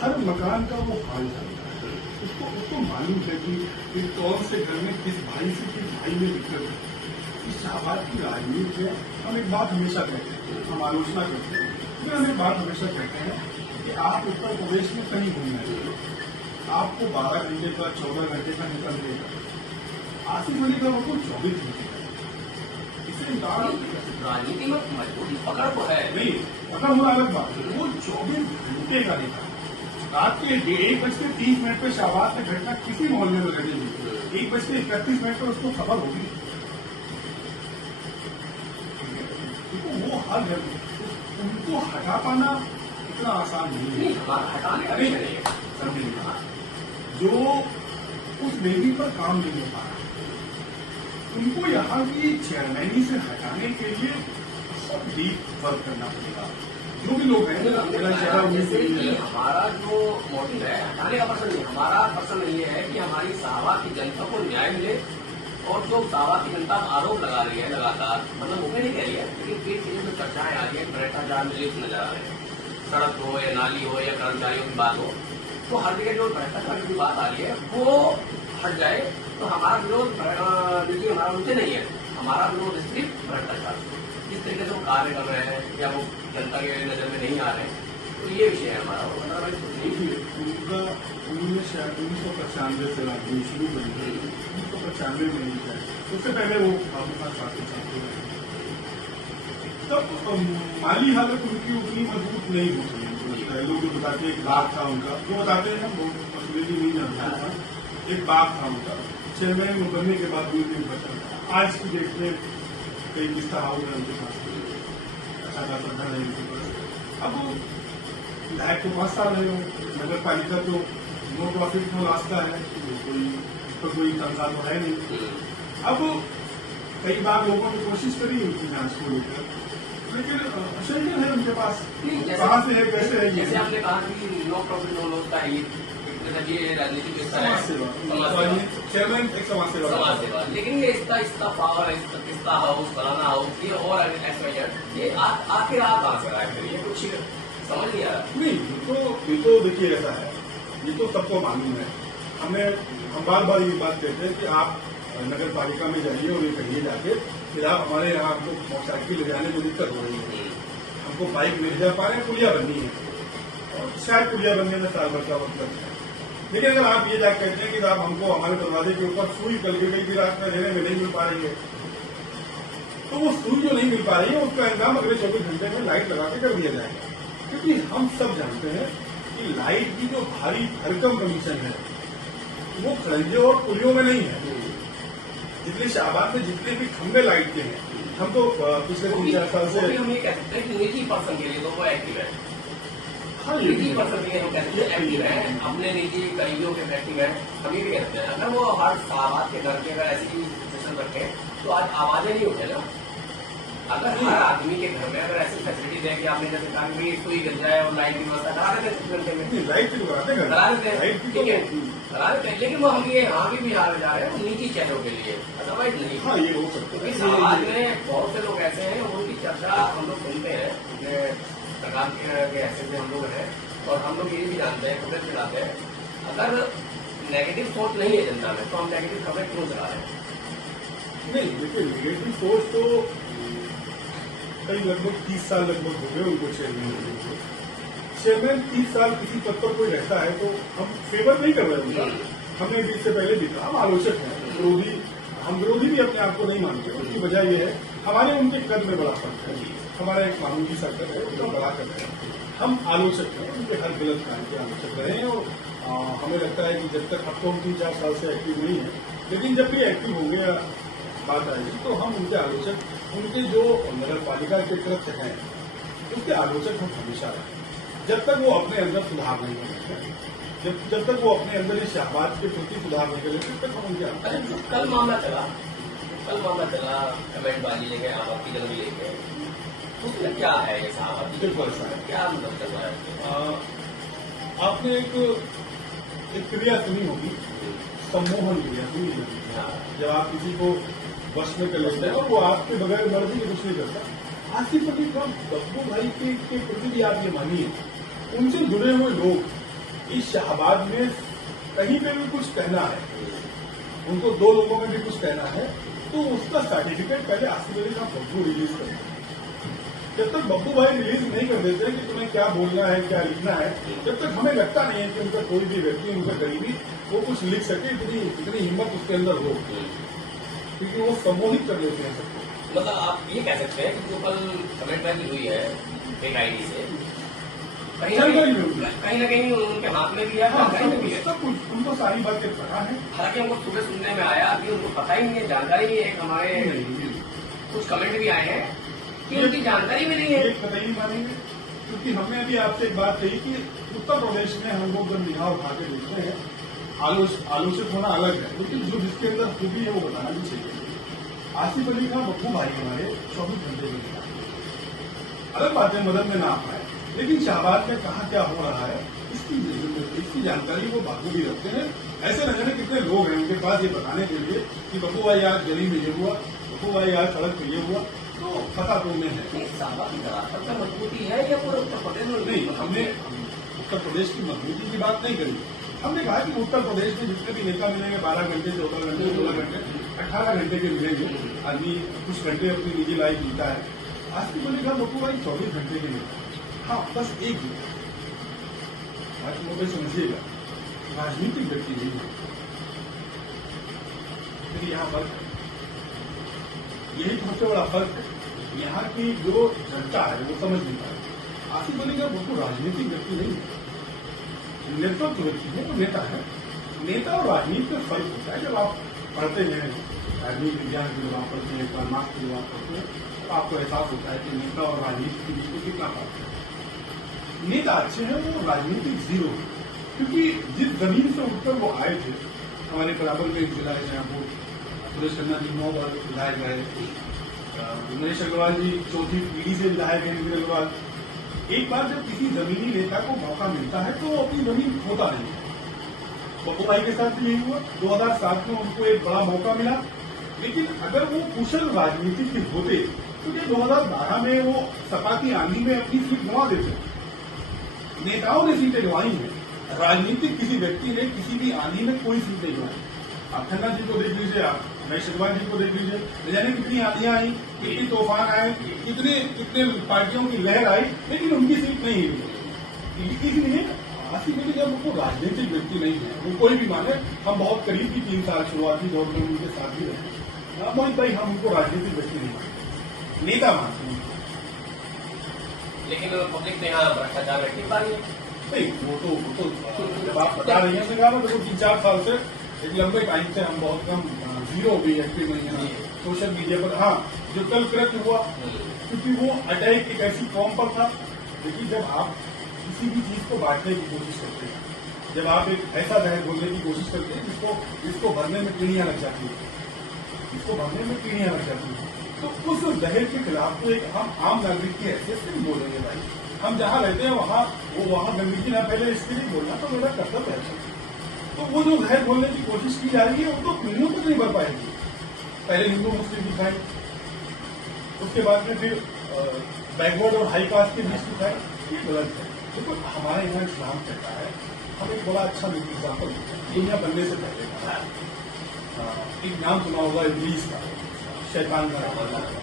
हर मकान का वो हाल जानता है, उसको मालूम है कि कौन से घर में किस भाई से किस भाई में दिक्कत है। इस शाहबाद की राजनीति में हम एक बात हमेशा कहते हैं, हम आलोचना करते हैं, लेकिन हम एक बात हमेशा कहते हैं कि आप उत्तर प्रदेश में कहीं घूमना चाहिए, आपको 12 घंटे का 14 घंटे का निकल देगा। आसिफ अली का वो 24 घंटे का, इससे राजनीति में मजबूती पकड़ तो है नहीं, पकड़ होना अलग बात है, वो 24 घंटे का नहीं था। रात के 1:30 पे शाहबाद से घटना किसी मोहल्ले में घटेगी, 1:31 पर उसको खबर होगी। तो वो हर घर उनको हटा पाना इतना आसान नहीं है। हटाने का नहीं है, समझिएगा, जो उस बेबी पर काम नहीं हो पा रहा, उनको यहाँ की चेयरमैनी से हटाने के लिए बहुत डीप वर्क करना पड़ेगा। जो भी लोग हैं, मेरा चेहरा हमारा जो मोटिव है हटाने का पर्सन नहीं, हमारा पर्सन ये है कि हमारी शाहबाद की जनता को न्याय मिले। और जो शाहबाद की जनता आरोप लगा रही है लगातार, मतलब वो नहीं कह रही है, लेकिन कई चीजों में चर्चाएं आ रही है, भ्रष्टाचार में लिप्त नजर आ रहे हैं, सड़क हो या नाली हो या कर्मचारियों की बात हो, तो हर जगह जो भ्रष्टाचार की बात आ रही है वो हट जाए। तो हमारा विरोध देखिए हमारा उनसे नहीं है, हमारा विरोध सिर्फ भ्रष्टाचार, जिस तरीके से वो कार्य कर रहे हैं या वो जनता के नजर में नहीं आ रहे हैं, तो ये विषय है हमारा। उनका 1995 से राजनीति शुरू करी गई, 1995 में नहीं है, उससे पहले वो आपके पास छात्र रहे, तब माली हालत उनकी उतनी मजबूत नहीं हो सकी। लोग जो बताते हैं एक बाग था उनका, जो बताते हैं वो मसलेटी नहीं जानता था, एक बाग था उनका, चेयरमैन बनने के बाद भी नहीं बचा। आज की डेट में कई किस्ता हाउस है उनके पास, अच्छा खासा धन है उनके पास। अब विधायक को 5 साल रहे हो, नगर पालिका तो नो प्रॉफिट नो रास्ता है, कोई तनख्वाह तो है नहीं। अब कई बार लोगों ने कोशिश करी उनकी जांच को लेकर, लेकिन शेल्टर है उनके पास, कहाँ से है कैसे है, जैसे आपने कहा कि नो प्रॉफिट नो लॉस का ये राजनीति के चेयरमैन एक समाज सेवा, लेकिन ये इसका पावर, इसका हाउस बनाना हाउस, ये और ये आखिर आ कहाँ से रहा है, ये कुछ समझ नहीं आ रहा। नहीं, ये तो देखिए ऐसा है, ये तो सबको मालूम है। हम बार बार ये बात कहते हैं कि आप नगर पालिका में जाइए और ये कहिए जाके फिर आप हमारे यहाँ हमको मोटरसाइकिल ले जाने में दिक्कत हो रही है, हमको बाइक ले जा पा रहे हैं, पुलिया बननी है, और शायद पुलिया बनने में साल भर का वक्त लगता है। लेकिन अगर आप ये जाकर कहते हैं कि आप हमको हमारे दरवाजे के ऊपर सुई कल के गई रात में देने में नहीं मिल पा रही है, तो वो सुई जो नहीं मिल पा रही है उसका इंतजाम अगले 24 घंटे में लाइट लगा के कर दिया जाएगा। क्योंकि हम सब जानते हैं कि लाइट की जो भारी भरकम कमीशन है वो खरंजे और पुलियों में नहीं है। जितने शाहबाद में जितने भी खंभे लाइट के हैं, हम तो पिछले 3-4 साल से हम ये कह सकते हैं कि निजी पर्सन के लिए तो वो एक्टिव है। हाँ, निजी पर्सन के लिए हम कहते हैं एक्टिव है, अपने निजी करीबियों के एक्टिव है, हम ये भी कहते हैं। अगर वो हर शाहबाद के घर के अगर ऐसी सिचुएशन रखे तो आज आवाजें नहीं उठे ना। अगर हर आदमी के घर में अगर ऐसी फैसिलिटी दें कि आपने जैसे कहा कि सुई गिर जाए और लाइट की व्यवस्था करा देते हैं 6 घंटे में, लाइट की करा देते हैं, ठीक है करा देते हैं, लेकिन वो हम ये आगे भी जा रहे हैं निजी चैनलों के लिए, अदरवाइज नहीं। हाँ, ये हो सकता है। समाज में बहुत से लोग ऐसे हैं उनकी चर्चा हम लोग सुनते हैं, सरकार के ऐसे में हम लोग हैं, और हम लोग ये भी जानते हैं, खबरें चलाते हैं। अगर नेगेटिव सोच नहीं है जनता में तो हम नेगेटिव खबरें क्यों चला रहे हैं? नहीं, देखिए नेगेटिव सोच तो कई लगभग 30 साल लगभग हो गए उनको चेयरमैन 30 साल किसी पद पर कोई रहता है तो हम फेवर नहीं कर रहे उनका, हमने भी इससे पहले भी कहा हम आलोचक हैं, हम विरोधी भी अपने आप को नहीं मानते। उसकी वजह यह है हमारे उनके कद में बड़ा फर्क है, हमारा एक मामूली सा कद है, उनका बड़ा कद है। हम आलोचक हैं, उनके हर गलत काम के आलोचक रहे हैं, और हमें लगता है कि जब तक अब तो हम 3-4 साल से एक्टिव नहीं है, लेकिन जब भी एक्टिव होंगे या बात आएगी तो हम उनके आलोचक, उनके जो नगर पालिका के तरफ हैं उसके आलोचक हम हमेशा रहे, जब तक वो अपने अंदर सुधार नहीं करेंगे, जब तक वो अपने अंदर इस शाहबाद के प्रति सुधार नहीं करेंगे तब तक हम उनके। अच्छा, कल मामला चला कमेंटबाजी लेके आपत्ति जगह लेके, उसमें क्या है ये साहब, क्या मतलब चल रहा है? आपने एक क्रिया सुनी होगी, सम्मोहन क्रिया सुनी होगी, जब आप किसी को वश में कर लेते हैं और वो आपके बगैर मर्जी के कुछ नहीं करता। आसिफ अली खान, बब्बू भाई के प्रति भी आप ये मानिए, उनसे जुड़े हुए लोग इस शाहबाद में कहीं पे भी कुछ कहना है, उनको 2 लोगों में भी कुछ कहना है, तो उसका सर्टिफिकेट पहले आसिफ अली खान बब्बू रिलीज करें। जब तक बब्बू भाई रिलीज नहीं कर देते कि तुम्हें क्या बोलना है, क्या लिखना है, जब तक हमें लगता नहीं है कि उनका कोई भी व्यक्ति, उनका गरीबी वो कुछ लिख सके, इतनी हिम्मत उसके अंदर हो, क्योंकि वो सम्मोहित कर लेते हैं सबको। मतलब आप ये कह सकते हैं कि जो कल कमेंट रैली हुई है फेक आईडी से, कहीं ना कहीं उनके हाथ में भी है, कहीं में भी है, सब कुछ उनको सारी बातें पता है। हालांकि हमको सुबह सुनने में आया कि उनको पता ही नहीं है, जानकारी नहीं है। हमारे कुछ कमेंट भी आए हैं कि उनकी जानकारी भी नहीं है। ये कतई नहीं मानेंगे, क्योंकि हमने अभी आपसे एक बात कही कि उत्तर प्रदेश में हम लोग जब निगाह उठा के देखते हैं, आलोचित होना अलग है, लेकिन जो जिसके अंदर खूबी है वो बताना भी चाहिए। आसिफ अली खान बब्बू भाई हमारे 24 घंटे में अलग बात है, मदद में ना आ पाए, लेकिन शाहबाद में कहाँ क्या हो रहा है इसकी जानकारी वो बाखूबी रखते हैं। ऐसे न जाने कितने लोग हैं उनके पास ये बताने के लिए कि बब्बू भाई आज गली में ये हुआ, बब्बू भाई आज सड़क पे ये हुआ, तो पता तो उन्हें है। शाहबाद की सबसे मजबूती है या पूरे उत्तर प्रदेश में नहीं, हमने उत्तर प्रदेश की मजबूती की बात नहीं करी। हमने कहा कि उत्तर प्रदेश में जितने भी नेता मिलेंगे 12 घंटे, 14 घंटे, 16 घंटे, 18 घंटे के मिलेंगे। आदमी कुछ घंटे अपनी निजी लाइफ जीता है। आसिफ अली खान बब्बू भाई 24 घंटे के नेता। हाँ, बस एक मोबाइल समझिएगा, राजनीतिक व्यक्ति नहीं है, लेकिन यहाँ फर्क है, यही सबसे बड़ा फर्क है। यहाँ की जो जनता है वो समझ नहीं पाए। आसिफ अली खान बब्बू राजनीतिक व्यक्ति नहीं है, नेतृत्व व्यक्ति है, वो नेता है। नेता और राजनीति में फर्क होता है। जब आप पढ़ते हैं राजनीति विज्ञान की, जब आप पढ़ते हैं, परमार्थ की जब आप पढ़ते हैं, तो आपको एहसास होता है कि नेता और राजनीति के बीच में कितना फर्क है। नेता अच्छे हैं, वो राजनीतिक जीरो है, क्योंकि जिस जमीन से उठकर वो आए थे, हमारे बराबर में एक जिला है जहाँ वो सुरेश खन्ना जी 9 बार विधायक रहे, नरेश अग्रवाल जी 4थी पीढ़ी से विधायक है। नरेश अग्रवाल, एक बार जब किसी जमीनी नेता को मौका मिलता है तो वो अपनी जमीन खोता नहीं है। बब्बू भाई के साथ भी यही हुआ। 2007 में उनको एक बड़ा मौका मिला, लेकिन अगर वो कुशल राजनीतिक होते तो 2012 में वो सपा की आंधी में अपनी सीट गंवा देते। नेताओं ने सीटें गंवाई हैं, राजनीतिक किसी व्यक्ति ने किसी भी आंधी में कोई सीट नहीं गंवाई। आप खन्ना जी को देख लीजिए, आप नरेश अग्रवाल जी को देख लीजिए, न जाने कितनी आंधियां आई, कितनी तूफान आए, कितने पार्टियों की लहर आई, लेकिन उनकी सीट नहीं हिली। इसलिए आसिफ अली जब वो राजनीतिक व्यक्ति नहीं है, वो कोई भी माने, हम बहुत करीब की 3 साल शुरुआती दौर में उनके साथ भी रहे, मोहित भाई हम उनको राजनीतिक व्यक्ति नहीं मानते, नेता मानते हैं। लेकिन पब्लिक ने यहाँ भ्रष्टाचार में ठीक पाई है। नहीं, वो तो जब आप बता रही हैं, देखो 3-4 साल से एक लंबे टाइम से हम बहुत कम जीरो भी एक्टिव नहीं है सोशल मीडिया पर। हाँ, जो कल कृत्य हुआ, क्योंकि वो अटैक एक ऐसी फॉर्म पर था। देखिए, जब आप किसी भी चीज को बांटने की कोशिश करते हैं, जब आप एक ऐसा जहर बोलने की कोशिश करते हैं जिसको भरने में कीड़ियां लग जाती है, तो उस जहर के खिलाफ तो एक हम आम नागरिक की हैसियत से नहीं बोलेंगे भाई। हम जहाँ रहते हैं वहाँ गंदगी ना फैले, इसके लिए बोलना तो मेरा कर्तव्य है। तो वो जो जहर बोलने की कोशिश की जा रही है, वो तो पीढ़ियों तक नहीं बढ़ पाएगी। पहले हिंदू मुस्लिम दिखाई, उसके बाद में फिर बैकवर्ड और हाई कास्ट के बीच दिखाई, ये गलत है। देखो, हमारे यहाँ इस्लाम कहता है, हम एक बड़ा अच्छा एग्जाम्पल दुनिया बनने से पहले एक नाम सुना होगा इब्लीस का, शैतान का।